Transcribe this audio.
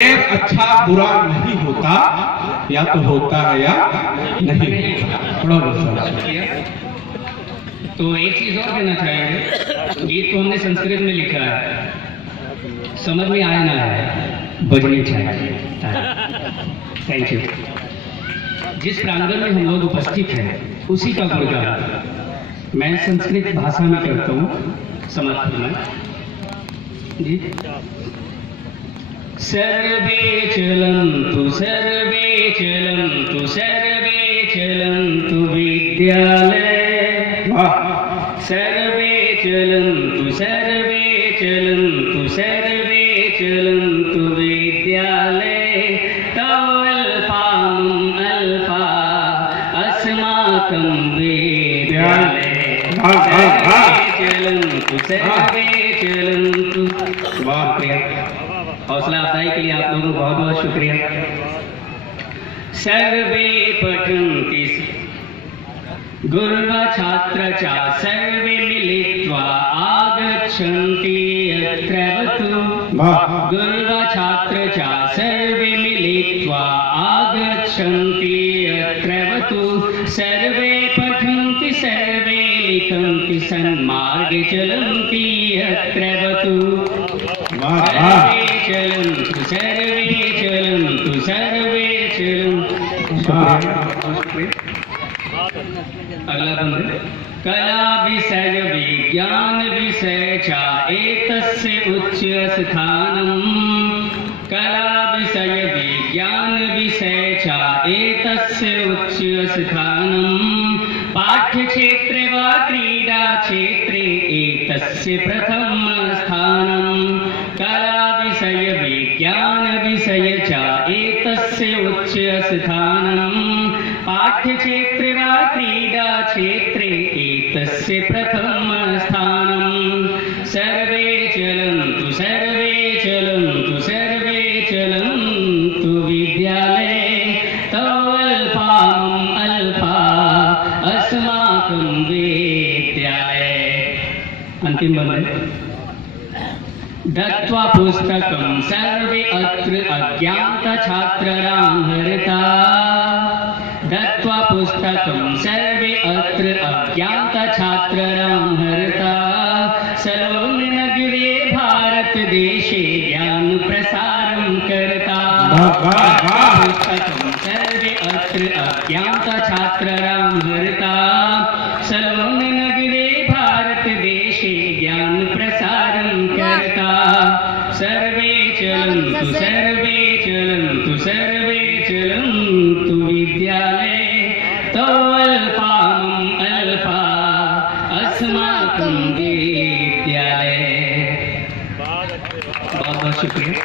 अच्छा बुरा नहीं होता, या तो होता है या नहीं। थोड़ा तो एक चीज और कहना चाहेंगे, गीत तो हमने संस्कृत में लिखा है, समझ में आया ना है बजनी चाहिए। Thank you. जिस प्रांगण में हम लोग उपस्थित हैं उसी का गुणगान मैं संस्कृत भाषा में करता हूँ। समर्थ में जी। सर्वे चलन्तु सर्वे चलन्तु सर्वे चलन्तु विद्यालय। सर्वे चलन्तु सर्वे चलन्तु सर्वे चलन्तु विद्यालय। तव अल्पाम् अल्पा अस्माकं विद्यालय। सर्वे चलन्तु सर्वे चलन्तु। बहुत प्रिय, हौसला अफजाई के लिए आप लोगों को बहुत बहुत शुक्रिया। सर्वे पठन्ति गुरुः छात्र च सर्वे मिलित्वा आगच्छन्ति यत्रैवतु। गुरुः छात्र च सर्वे मिलित्वा आगच्छन्ति यत्रैवतु। सर्वे पठन्ति सर्वे लिखन्ति सन्मार्गे चलन्ति यत्रैवतु। सर्वे चलन्तु सर्वे चलन्तु सर्वे चलन्तु। अगला बंद। कला विषय विज्ञान विषय च एतस्य उच्च स्थानम्। कला विषय विज्ञान विषय च एतस्य उच्च स्थानम्। पाठ्यक्षेत्रे वा क्रीडा क्षेत्रे एतस्य प्रथम स्थानम्। कला विषय विज्ञान विषय च एतस्य उच्च स्थानम्। पाठ्यक्षेत्रे वा क्रीडा क्षेत्रे एतस्य प्रथम स्थानम्। सर्वे चलन्तु सर्वे चलन्तु सर्वे चलन्तु विद्यालये। तव अल्पाम् अल्पा अस्माकं विद्यालये। अंतिम बंद। दत्वा पुस्तकं सर्वे अत्र अज्ञातछात्राणां हरता। दत्वा पुस्तकं सर्वे अत्र अज्ञातछात्राणां हरता। सर्वनगरे भारतदेशे ज्ञान प्रसारं करता। पुस्तकं सर्वे अत्र अज्ञातछात्राणां हरता। सर्वनगरे भारतदेशे ज्ञान प्रसारं करता। सर्वे चलन्तु सर्वे चलन्तु सर्वे चलन्तु विद्यालये। तव अल्पाम् अल्पा अस्माकं विद्यालये। बहुत बहुत शुक्रिया।